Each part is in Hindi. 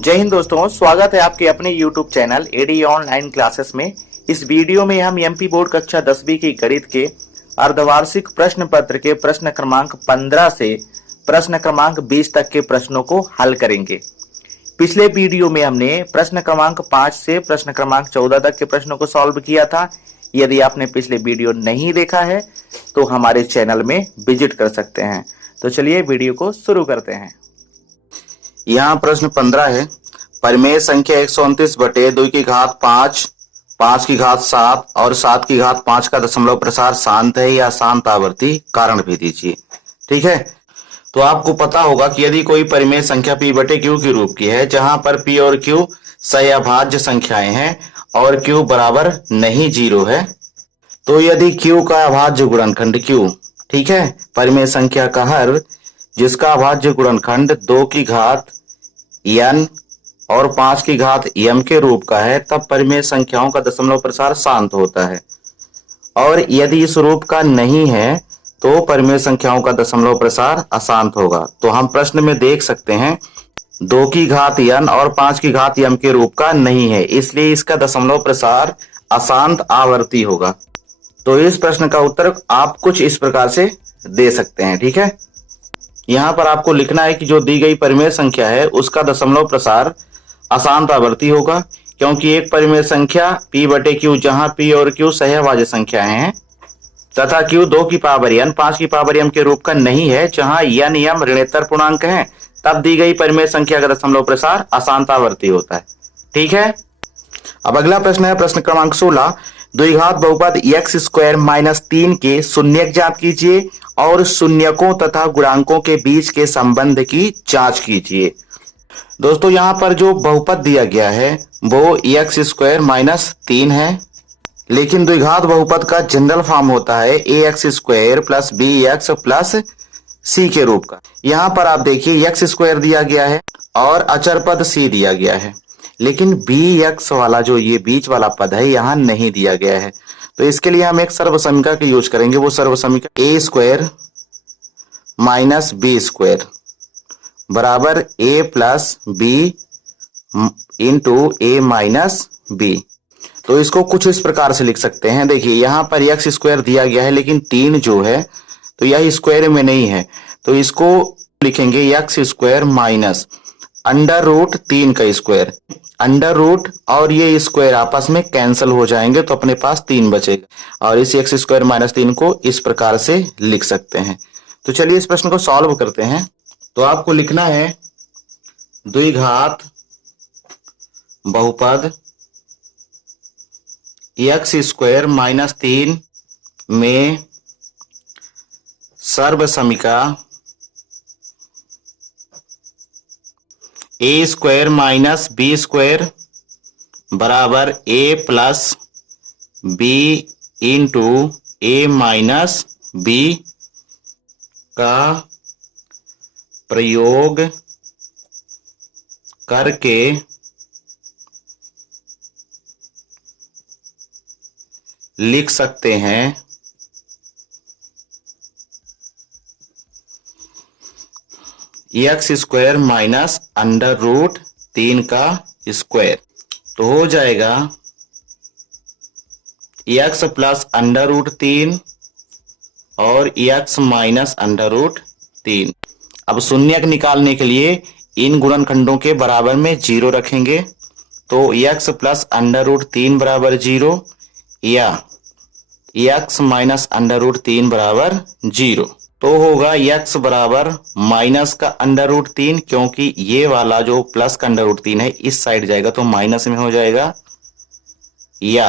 जय हिंद दोस्तों, स्वागत है आपके अपने YouTube channel AD online classes में। इस वीडियो में हम एमपी बोर्ड कक्षा 10वीं की गणित के अर्धवार्षिक प्रश्न पत्र के प्रश्न क्रमांक 15 से प्रश्न क्रमांक 20 तक के प्रश्नों को हल करेंगे। पिछले वीडियो में हमने प्रश्न क्रमांक 5 से प्रश्न क्रमांक 14 तक के प्रश्नों को सॉल्व किया था। यदि आपने पिछले वीडियो नहीं देखा है तो हमारे चैनल में विजिट कर सकते हैं। तो चलिए वीडियो को शुरू करते हैं। यहाँ प्रश्न 15 है। परिमेय संख्या 129 बटे 2 की घात 5, 5 की घात 7 और 7 की घात 5 का दशमलव प्रसार शांत है या शांत आवर्ती, कारण भी दीजिए। ठीक है, तो आपको पता होगा कि यदि कोई परिमेय संख्या p बटे q के रूप की है, जहां पर p और q सहअभाज्य संख्याएं हैं और q बराबर नहीं 0 है, तो यदि q का अभाज्य गुणनखंड q, ठीक है, परिमेय संख्या का हर जिसका अभाज्य गुणनखंड 2 की घात n और 5 की घात m के रूप का है, तब परिमेय संख्याओं का दशमलव प्रसार शांत होता है। और यदि इस रूप का नहीं है तो परिमेय संख्याओं का दशमलव प्रसार अशांत होगा। तो हम प्रश्न में देख सकते हैं 2 की घात n और 5 की घात m के रूप का नहीं है, इसलिए इसका दशमलव प्रसार अशांत आवर्ती होगा। तो इस प्रश्न का उत्तर आप कुछ इस प्रकार से दे सकते हैं। ठीक है, यहाँ पर आपको लिखना है कि जो दी गई परिमेय संख्या है उसका दशमलव प्रसार अशांत आवर्ती होगा, क्योंकि एक परिमेय संख्या p बटे q जहां p और q सहअभाज्य संख्याएं हैं तथा q 2 की पावर n 5 की पावर m के रूप का नहीं है, जहां n m ऋणोत्तर पूर्णांक हैं, तब दी गई परिमेय संख्या का दशमलव प्रसार अशांत आवर्ती होता है। ठीक है, अब अगला प्रश्न है प्रश्न क्रमांक 16। द्विघात बहुपद x स्क्वायर माइनस 3 के शून्यक ज्ञात कीजिए और शून्यकों तथा गुणांकों के बीच के संबंध की जांच कीजिए। दोस्तों, यहां पर जो बहुपद दिया गया है वो एक्स स्क्वायर माइनस 3 है, लेकिन द्विघात बहुपद का जनरल फॉर्म होता है a x square plus b x plus c के रूप का। यहां पर आप देखिए एक्स स्क्वायर दिया गया है और अचर पद सी दिया गया है, लेकिन बी एक्स वाला जो ये बीच वाला पद है यहाँ नहीं दिया गया है। तो इसके लिए हम एक सर्वसमीका का यूज करेंगे। वो सर्वसमीका a square minus b square बराबर a plus b into a minus B. तो इसको कुछ इस प्रकार से लिख सकते हैं। देखिए यहाँ पर एक्स स्क्वायर दिया गया है, लेकिन 3 जो है तो यह स्क्वायर में नहीं है, तो इसको लिखेंगे x square minus under root 3 का स्क्वायर। अंडर रूट और ये स्क्वायर आपस में कैंसिल हो जाएंगे तो अपने पास 3 बचेगा, और इस एक्स स्क्वायर माइनस 3 को इस प्रकार से लिख सकते हैं। तो चलिए इस प्रश्न को सॉल्व करते हैं। तो आपको लिखना है द्विघात बहुपद एक्स स्क्वायर माइनस 3 में सर्वसमीका a square minus b square बराबर a plus b into a minus b का प्रयोग करके लिख सकते हैं x square minus under root 3 का स्क्वायर। तो हो जाएगा एक्स प्लस अंडर रूट 3 और एक्स माइनस अंडर रूट 3। अब शून्यक निकालने के लिए इन गुणनखंडों के बराबर में 0 रखेंगे, तो एक्स प्लस अंडर रूट 3 बराबर 0 या एक्स माइनस अंडर रूट 3 बराबर 0। तो होगा एक्स बराबर माइनस का अंडर रूट 3, क्योंकि ये वाला जो प्लस का अंडर रूट 3 है इस साइड जाएगा तो माइनस में हो जाएगा, या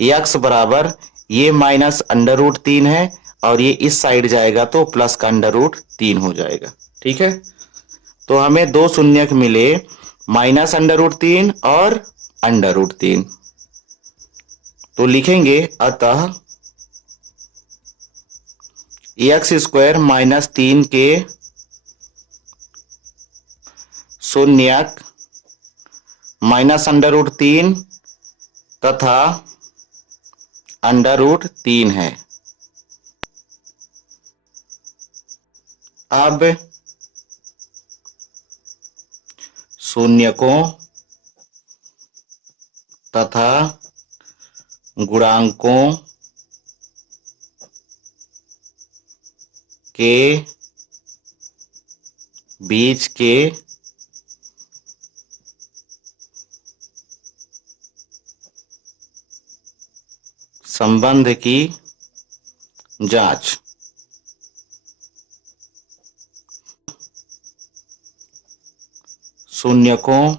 एक्स बराबर ये माइनस अंडर रूट 3 है और ये इस साइड जाएगा तो प्लस का अंडर रूट 3 हो जाएगा। ठीक है, तो हमें दो शून्यक मिले, माइनस अंडर रूट 3 और अंडर रूट 3। तो लिखेंगे अतः एक्स स्क्वायर माइनस 3 के शून्यक माइनस अंडर रूट 3 तथा अंडर रूट 3 है। अब शून्यकों तथा गुणांकों के बीच के संबंध की जांच। शून्यकों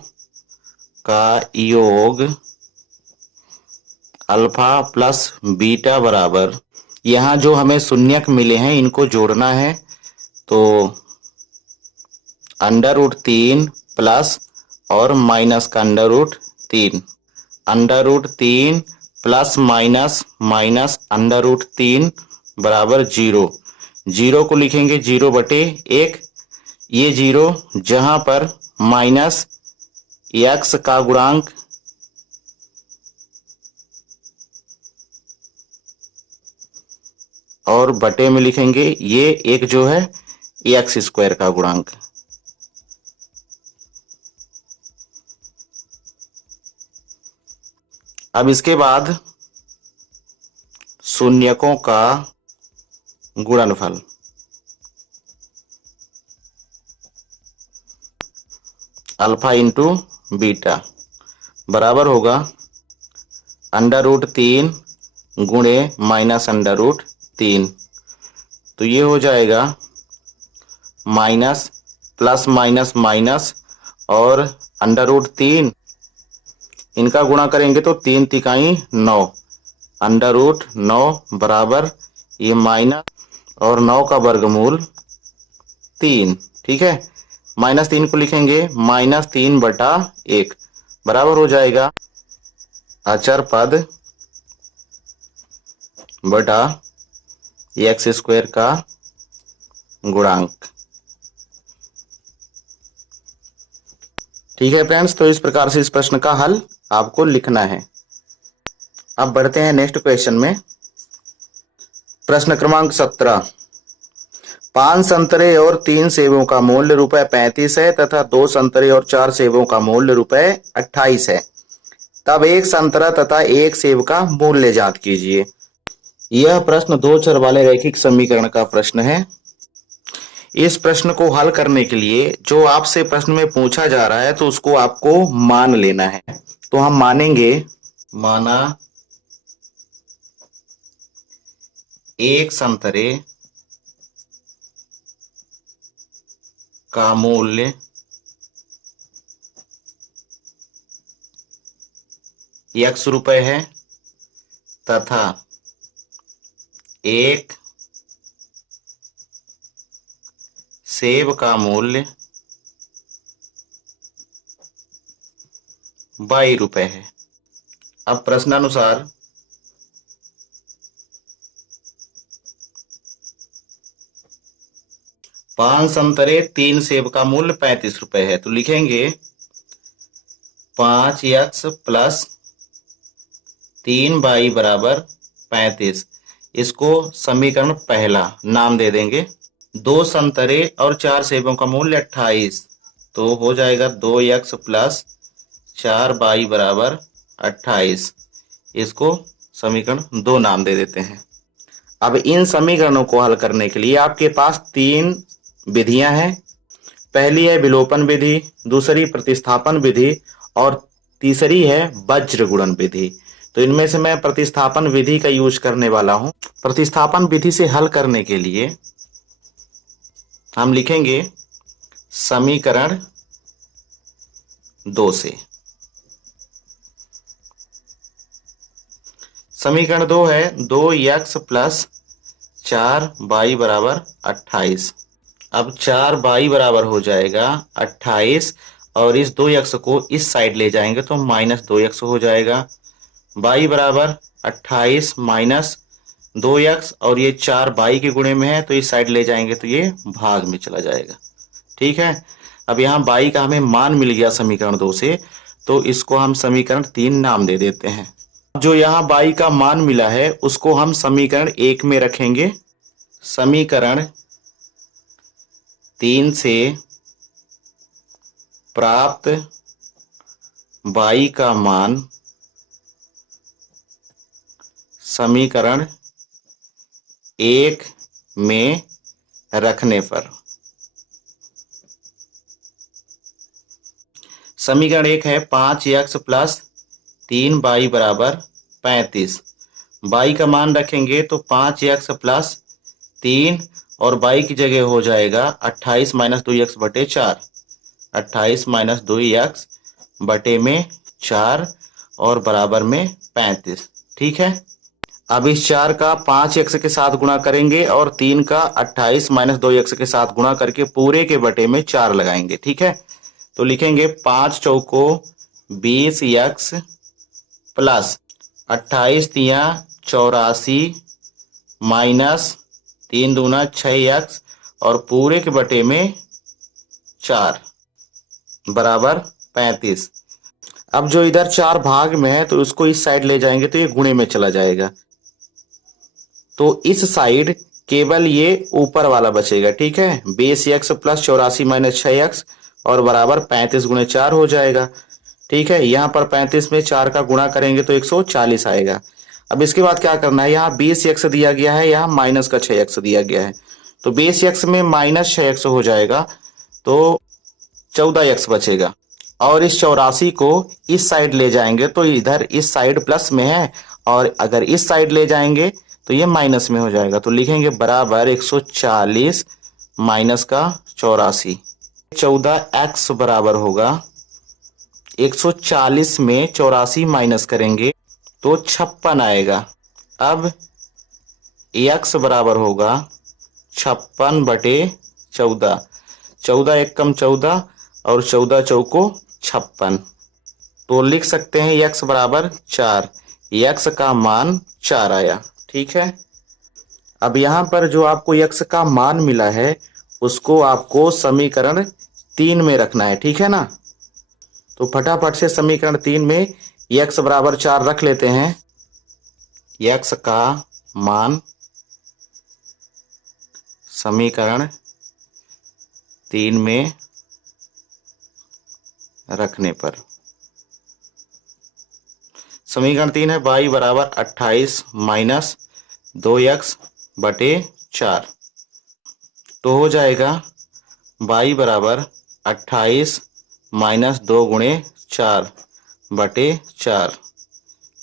का योग अल्फा प्लस बीटा बराबर, यहाँ जो हमें शून्यक मिले हैं इनको जोड़ना है, तो √3 प्लस और माइनस का √3, √3 प्लस माइनस माइनस √3 बराबर 0। 0 को लिखेंगे 0/1। ये 0 जहां पर माइनस x का गुणांक और बटे में लिखेंगे ये एक जो है x² का गुणांक। अब इसके बाद शून्यकों का गुणनफल, अल्फा इंटू बीटा बराबर होगा √3 गुणे माइनस √3, तो ये हो जाएगा माइनस प्लस माइनस माइनस और √3 इनका गुणा करेंगे तो 3 तिकाई 9, √9 बराबर ये माइनस और 9 का वर्गमूल 3। ठीक है, -3 को लिखेंगे -3/1 बराबर हो जाएगा अचर पद बटा x² का गुणांक। ठीक है फ्रेंड्स, तो इस प्रकार से इस प्रश्न का हल आपको लिखना है। अब बढ़ते हैं नेक्स्ट क्वेश्चन में। प्रश्न क्रमांक 17, 5 संतरे और 3 सेबों का मूल्य ₹35 है तथा 2 संतरे और 4 सेबों का मूल्य ₹28 है, तब एक संतरा तथा एक सेब का मूल्य ज्ञात कीजिए। यह प्रश्न 2 चर वाले रैखिक समीकरण का प्रश्न है। इस प्रश्न को हल करने के लिए जो आपसे प्रश्न में पूछा जा रहा है तो उसको आपको मान लेना है। तो हम मानेंगे, माना एक संतरे का मूल्य ₹x है तथा एक सेब का मूल्य ₹22 है। अब प्रश्नानुसार पांच संतरे 3 सेब का मूल्य ₹35 है, तो लिखेंगे 5x प्लस 3y बराबर 35। इसको समीकरण पहला नाम दे देंगे। 2 संतरे और 4 सेबों का मूल्य 28, तो हो जाएगा 2x प्लस 4y बराबर 28। इसको समीकरण 2 नाम दे देते हैं। अब इन समीकरणों को हल करने के लिए आपके पास 3 विधियां हैं। पहली है विलोपन विधि, दूसरी प्रतिस्थापन विधि और तीसरी है वज्र गुणन विधि। तो इनमें से मैं प्रतिस्थापन विधि का यूज करने वाला हूं। प्रतिस्थापन विधि से हल करने के लिए हम लिखेंगे समीकरण 2 से। समीकरण 2 है 2x प्लस 4y बराबर 28। अब 4y बराबर हो जाएगा 28 और इस 2x को इस साइड ले जाएंगे तो -2x हो जाएगा। y बराबर 28 माइनस 2x और ये 4y के गुणे में है तो इस साइड ले जाएंगे तो ये भाग में चला जाएगा। ठीक है, अब यहाँ y का हमें मान मिल गया समीकरण 2 से, तो इसको हम समीकरण 3 नाम दे देते हैं। जो यहाँ y का मान मिला है उसको हम समीकरण 1 में रखेंगे। समीकरण 3 से प्राप्त y का मान समीकरण 1 में रखने पर। समीकरण 1 है 5x प्लस 3y बराबर 35। y का मान रखेंगे तो 5x प्लस 3 और y की जगह हो जाएगा 28 माइनस 2x बटे 4। 28 माइनस 2x बटे में 4 और बराबर में 35। ठीक है। अब इस 4 का 5x के साथ गुणा करेंगे और 3 का 28 माइनस 2x के साथ गुणा करके पूरे के बटे में 4 लगाएंगे। ठीक है। तो लिखेंगे 5 चौको 20x प्लस 28 तिया 84 माइनस 3 दूना 6x और पूरे के बटे में 4 बराबर 35। अब जो इधर 4 भाग में है तो उसको इस साइड ले जाएंगे तो ये गुणे में चला जाएगा, तो इस साइड केवल ये ऊपर वाला बचेगा। ठीक है। 20x प्लस 84 माइनस 6x और बराबर 35 गुणे 4 हो जाएगा। ठीक है। यहाँ पर 35 में 4 का गुणा करेंगे तो 140 आएगा। अब इसके बाद क्या करना है, यहाँ 20x दिया गया है, यहाँ माइनस का 6x दिया गया है, तो 20x में माइनस 6x हो जाएगा तो 14x बचेगा। और इस 84 को इस साइड ले जाएंगे तो इधर इस साइड प्लस में है और अगर इस साइड ले जाएंगे तो ये माइनस में हो जाएगा, तो लिखेंगे बराबर 140 माइनस का 84। 14x बराबर होगा 140 में 84 माइनस करेंगे तो 56 आएगा। अब x बराबर होगा 56 बटे 14। 14 एक कम 14 और 14 चौको 56, तो लिख सकते हैं x बराबर 4। x का मान 4 आया। ठीक है। अब यहाँ पर जो आपको x का मान मिला है उसको आपको समीकरण 3 में रखना है। ठीक है ना। तो फटाफट से समीकरण 3 में x बराबर 4 रख लेते हैं। x का मान समीकरण 3 में रखने पर, समीकरण 3 है y बराबर 28 माइनस 2x बटे 4, तो हो जाएगा y बराबर 28 माइनस 2 गुणे 4 बटे 4।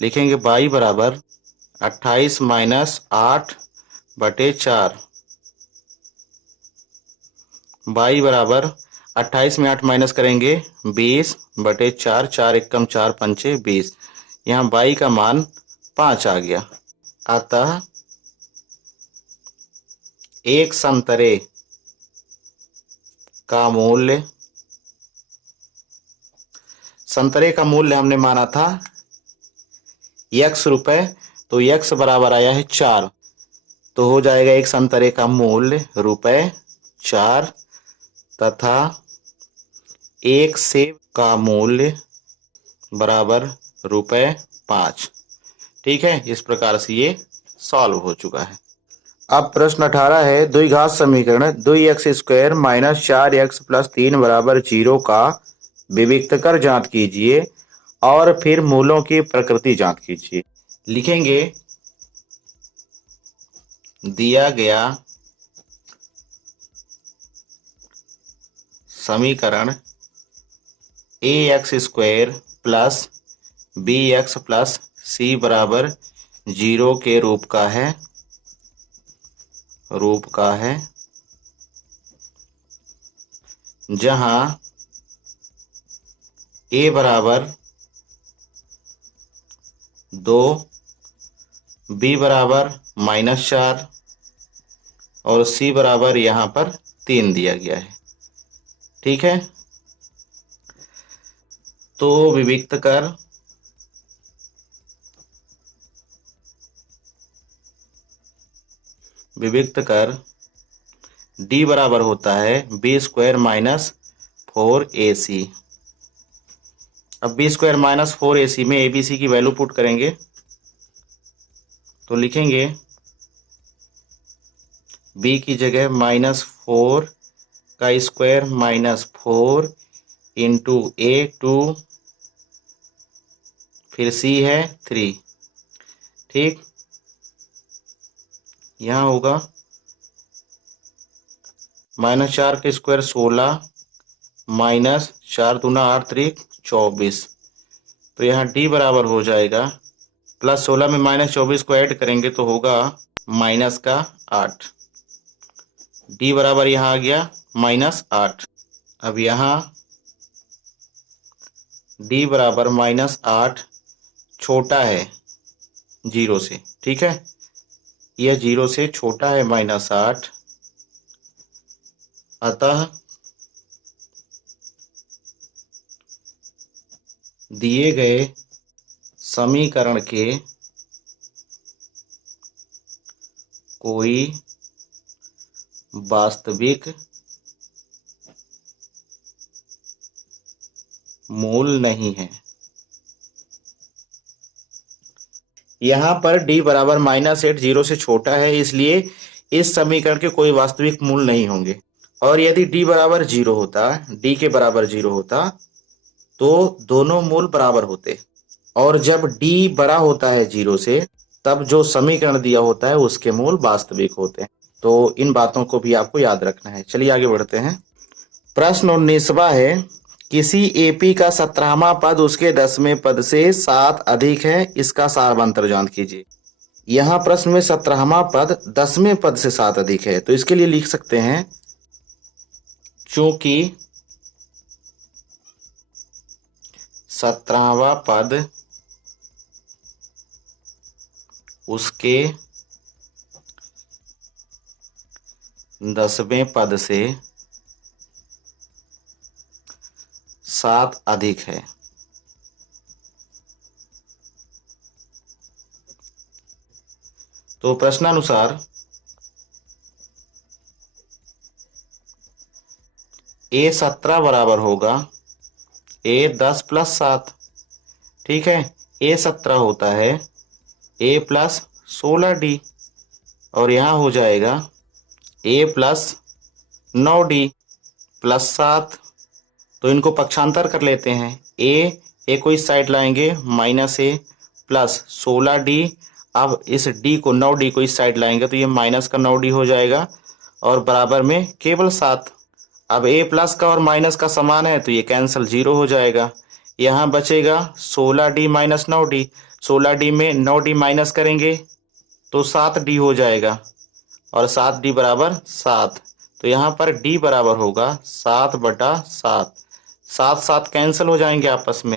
लिखेंगे y बराबर 28 माइनस 8 बटे 4। y बराबर 28 में 8 माइनस करेंगे 20 बटे 4। 4 एक कम 4 पंचे 20। यहाँ y का मान 5 आ गया। अतः एक संतरे का मूल्य, संतरे का मूल्य हमने माना था x रुपए, तो x बराबर आया है 4, तो हो जाएगा एक संतरे का मूल्य रुपए 4 तथा एक सेब का मूल्य बराबर रुपए 5। ठीक है। इस प्रकार से ये सॉल्व हो चुका है। अब प्रश्न 18 है द्विघात समीकरण 2x square minus 4x plus 3 बराबर 0 का विविक्त कर जांच कीजिए और फिर मूलों की प्रकृति जांच कीजिए। लिखेंगे दिया गया समीकरण ax square plus bx plus c बराबर 0 के रूप का है जहां a बराबर 2, b बराबर -4 और c बराबर यहां पर 3 दिया गया है। ठीक है। तो विविक्त कर d बराबर होता है b स्क्वायर माइनस 4ac। अब b स्क्वायर माइनस 4ac में abc की वैल्यू पुट करेंगे तो लिखेंगे b की जगह -4 का स्क्वायर माइनस 4 इंटू ए 2, फिर सी है 3। ठीक, यहाँ होगा -4 के स्क्वायर 16, -4 दूना 8 त्रिक 24। तो यहाँ डी बराबर हो जाएगा, +16 में -24 को ऐड करेंगे तो होगा -8। डी बराबर यहाँ आ गया -8। अब यहाँ डी बराबर -8 छोटा है 0 से। ठीक है, यह 0 से छोटा है -8, अतः दिए गए समीकरण के कोई वास्तविक मूल नहीं है। यहाँ पर d बराबर -8 0 से छोटा है, इसलिए इस समीकरण के कोई वास्तविक मूल नहीं होंगे। और यदि d बराबर 0 होता, d के बराबर 0 होता, तो दोनों मूल बराबर होते। और जब d बड़ा होता है 0 से, तब जो समीकरण दिया होता है उसके मूल वास्तविक होते हैं। तो इन बातों को भी आपको याद रखना है। चलिए आगे बढ़ते हैं। प्रश्न 19वां है, किसी एपी का 17वां पद उसके 10वें पद से 7 अधिक है, इसका सारवंतर ज्ञात कीजिए। यहाँ प्रश्न में 17वां पद 10वें पद से 7 अधिक है, तो इसके लिए लिख सकते हैं, चूंकि 17वां पद उसके 10वें पद से 7 अधिक है। तो प्रश्नानुसार ए 17 बराबर होगा ए 10 + 7। ठीक है, ए 17 होता है a + 16d, और यहाँ हो जाएगा a + 9d + 7। तो इनको पक्षांतर कर लेते हैं। a को इस साइड लाएंगे -a + 16d। अब इस d को 9d को इस साइड लाएंगे तो ये -9d हो जाएगा, और बराबर में केवल 7। अब a प्लस का और माइनस का समान है तो ये कैंसिल 0 हो जाएगा। यहाँ बचेगा 16d - 9d। 16d में 9d माइनस करेंगे तो 7d हो जाएगा, और 7d बराबर 7। तो यहाँ पर d बराबर होगा 7/7। 7 7 कैंसिल हो जाएंगे आपस में,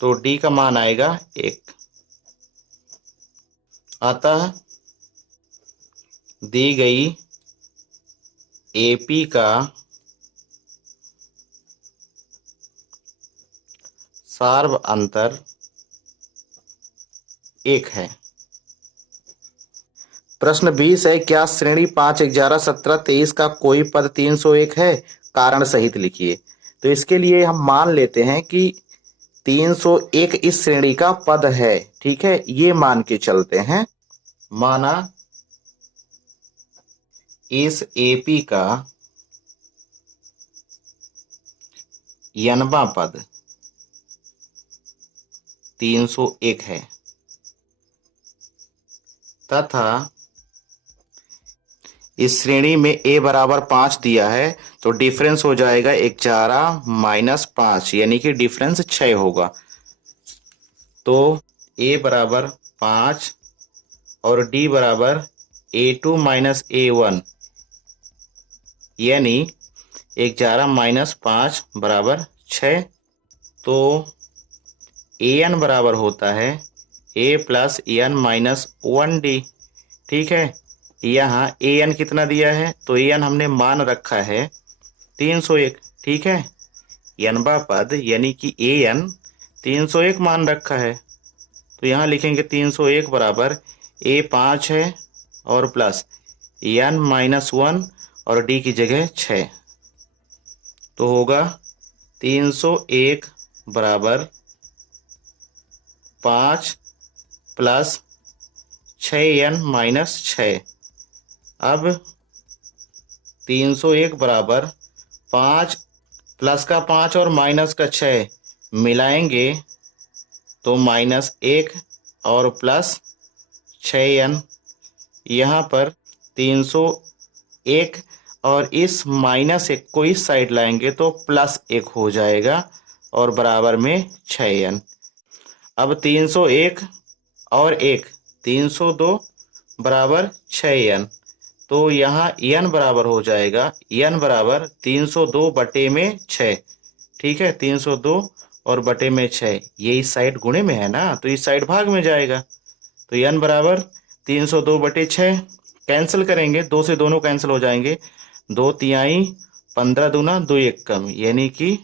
तो d का मान आएगा 1। अतः दी गई एपी का सार्वअंतर 1 है। प्रश्न 20 है, क्या श्रेणी 5 11 17 23 का कोई पद 301 है? कारण सहित लिखिए। तो इसके लिए हम मान लेते हैं कि 301 इस श्रेणी का पद है। ठीक है, ये मान के चलते हैं। माना इस एपी का 90वां पद 301 है, तथा इस श्रेणी में a बराबर 5 दिया है, तो डिफरेंस हो जाएगा 11 - 5, यानी कि डिफरेंस 6 होगा। तो a बराबर 5 और d बराबर a2 - a1, यानी 11 - 5 बराबर 6। तो an बराबर होता है a + n - 1d। ठीक है, यहाँ an कितना दिया है, तो an हमने मान रखा है 301। ठीक है, n वां पद यानी कि an 301 मान रखा है, तो यहाँ लिखेंगे 301 बराबर a 5 है और प्लस n - 1 और d की जगह 6। तो होगा 301 बराबर 5 + 6n - 6। अब 301 बराबर 5 प्लस का 5 और माइनस का 6 मिलाएंगे तो -1 और प्लस 6n। यहाँ पर 301 और इस -1 को इस साइड लाएंगे तो +1 हो जाएगा और बराबर में 6n। अब 301 और 1 302 बराबर 6n, तो यहाँ n बराबर हो जाएगा n बराबर 302 बटे में 6। ठीक है, 302 और बटे में 6, ये इस साइड गुणे में है ना, तो इस साइड भाग में जाएगा। तो n बराबर 302 बटे 6। कैंसिल करेंगे, 2 से दोनों कैंसिल हो जाएंगे। 2 तिहाई 15 दूना 2 एक कम, यानी कि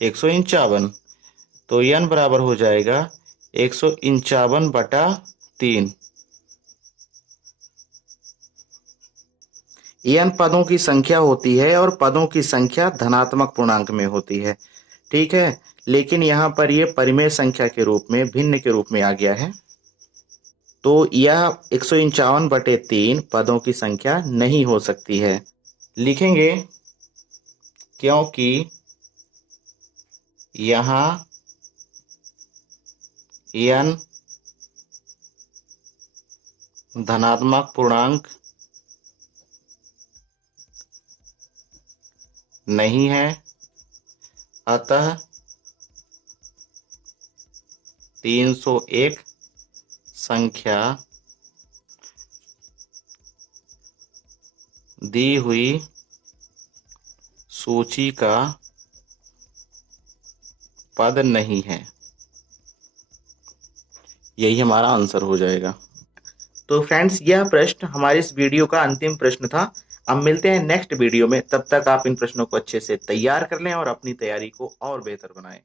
151। तो n बराबर हो जाएगा 151 बटा 3। n पदों की संख्या होती है और पदों की संख्या धनात्मक पूर्णांक में होती है। ठीक है, लेकिन यहाँ पर ये परिमेय संख्या के रूप में, भिन्न के रूप में आ गया है। तो यह 151 बटे 3 पदों की संख्या नहीं हो सकती है। लिखेंगे क्योंकि यहाँ n धनात्मक पूर्णांक नहीं है, अतः 301 संख्या दी हुई सूची का पद नहीं है। यही हमारा आंसर हो जाएगा। तो फ्रेंड्स, यह प्रश्न हमारे इस वीडियो का अंतिम प्रश्न था। अब मिलते हैं नेक्स्ट वीडियो में, तब तक आप इन प्रश्नों को अच्छे से तैयार कर लें और अपनी तैयारी को और बेहतर बनाएं।